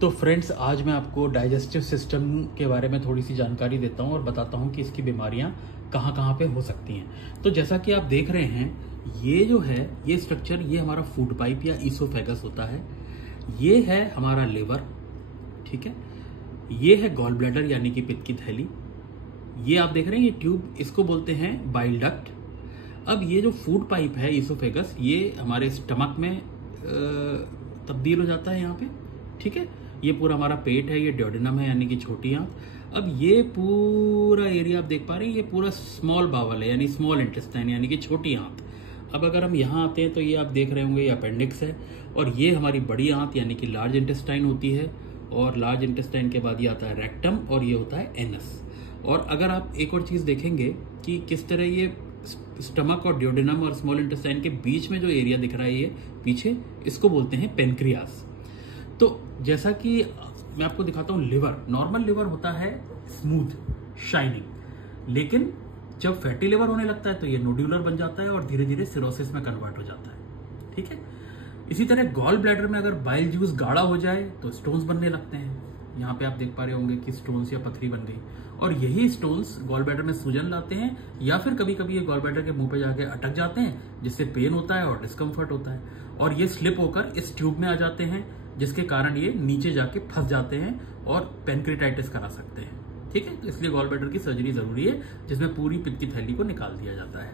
तो फ्रेंड्स, आज मैं आपको डाइजेस्टिव सिस्टम के बारे में थोड़ी सी जानकारी देता हूँ और बताता हूँ कि इसकी बीमारियाँ कहाँ कहाँ पे हो सकती हैं। तो जैसा कि आप देख रहे हैं, ये जो है ये स्ट्रक्चर, ये हमारा फूड पाइप या ईसोफेगस होता है। ये है हमारा लिवर, ठीक है। ये है गॉल ब्लैडर यानी कि पित्त की थैली। ये आप देख रहे हैं ये ट्यूब, इसको बोलते हैं बाइल डक्ट। अब ये जो फूड पाइप है ईसोफेगस, ये हमारे स्टमक में तब्दील हो जाता है यहाँ पे, ठीक है। ये पूरा हमारा पेट है, ये ड्योडेनम है यानी कि छोटी आंत। अब ये पूरा एरिया आप देख पा रहे हैं, ये पूरा स्मॉल बावल है यानी स्मॉल इंटेस्टाइन यानी कि छोटी आंत। अब अगर हम यहाँ आते हैं तो ये आप देख रहे होंगे ये अपेंडिक्स है, और ये हमारी बड़ी आंत यानी कि लार्ज इंटेस्टाइन होती है। और लार्ज इंटेस्टाइन के बाद ये आता है रेक्टम और ये होता है एनस। और अगर आप एक और चीज़ देखेंगे कि किस तरह ये स्टमक और ड्योडेनम और स्मॉल इंटेस्टाइन के बीच में जो एरिया दिख रहा है ये पीछे, इसको बोलते हैं पेनक्रियास। तो जैसा कि मैं आपको दिखाता हूँ, लिवर, नॉर्मल लिवर होता है स्मूथ शाइनिंग, लेकिन जब फैटी लिवर होने लगता है तो ये नोड्यूलर बन जाता है और धीरे धीरे सिरोसिस में कन्वर्ट हो जाता है, ठीक है। इसी तरह गॉल ब्लैडर में अगर बाइल जूस गाढ़ा हो जाए तो स्टोन्स बनने लगते हैं। यहाँ पे आप देख पा रहे होंगे कि स्टोन्स या पथरी बन गई, और यही स्टोन्स गॉल ब्लैडर में सूजन लाते हैं, या फिर कभी कभी ये गॉल ब्लैडर के मुंह पे जाके अटक जाते हैं, जिससे पेन होता है और डिस्कम्फर्ट होता है, और ये स्लिप होकर इस ट्यूब में आ जाते हैं, जिसके कारण ये नीचे जाके फंस जाते हैं और पेनक्रेटाइटिस करा सकते हैं, ठीक है। तो इसलिए गॉल ब्लैडर की सर्जरी जरूरी है, जिसमें पूरी पित्त की थैली को निकाल दिया जाता है।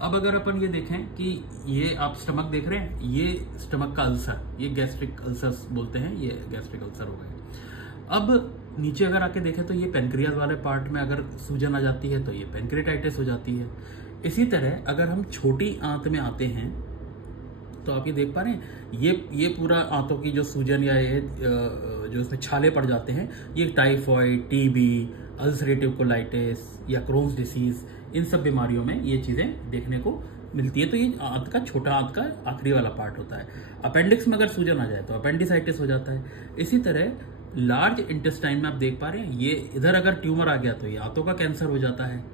अब अगर अपन ये देखें कि ये आप स्टमक देख रहे हैं, ये स्टमक का अल्सर, ये गैस्ट्रिक अल्सर्स बोलते हैं, ये गैस्ट्रिक अल्सर हो गए। अब नीचे अगर आके देखें तो ये पेनक्रियाज वाले पार्ट में अगर सूजन आ जाती है तो ये पेनक्रेटाइटिस हो जाती है। इसी तरह अगर हम छोटी आंत में आते हैं तो आप ये देख पा रहे हैं, ये पूरा आंतों की जो सूजन या ये जो इसमें छाले पड़ जाते हैं, ये टाइफॉइड, टीबी, अल्सरेटिव कोलाइटिस या क्रोन्स डिसीज, इन सब बीमारियों में ये चीजें देखने को मिलती है। तो ये आंत का, छोटा आंत का आखिरी वाला पार्ट होता है। अपेंडिक्स में अगर सूजन आ जाए तो अपेंडिसाइटिस हो जाता है। इसी तरह लार्ज इंटेस्टाइन में आप देख पा रहे हैं, ये इधर अगर ट्यूमर आ गया तो ये आंतों का कैंसर हो जाता है,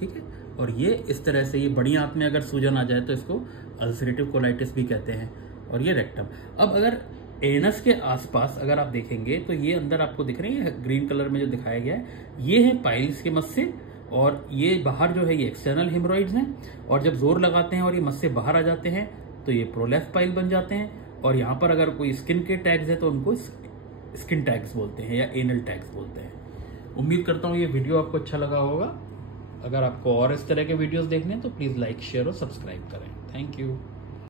ठीक है। और ये इस तरह से, ये बड़ी आंत में अगर सूजन आ जाए तो इसको अल्सरेटिव कोलाइटिस भी कहते हैं। और ये रेक्टम। अब अगर एनस के आसपास अगर आप देखेंगे तो ये अंदर आपको दिख रही है ग्रीन कलर में जो दिखाया गया है, ये है पाइल्स के मस्से, और ये बाहर जो है ये एक्सटर्नल हेमोरॉइड्स हैं। और जब जोर लगाते हैं और ये मस्से बाहर आ जाते हैं तो ये प्रोलेप्स पाइल बन जाते हैं। और यहाँ पर अगर कोई स्किन के टैग्स है तो उनको स्किन टैग्स बोलते हैं या एनल टैग्स बोलते हैं। उम्मीद करता हूँ ये वीडियो आपको अच्छा लगा होगा। अगर आपको और इस तरह के वीडियोस देखने हैं तो प्लीज़ लाइक, शेयर और सब्सक्राइब करें। Thank you.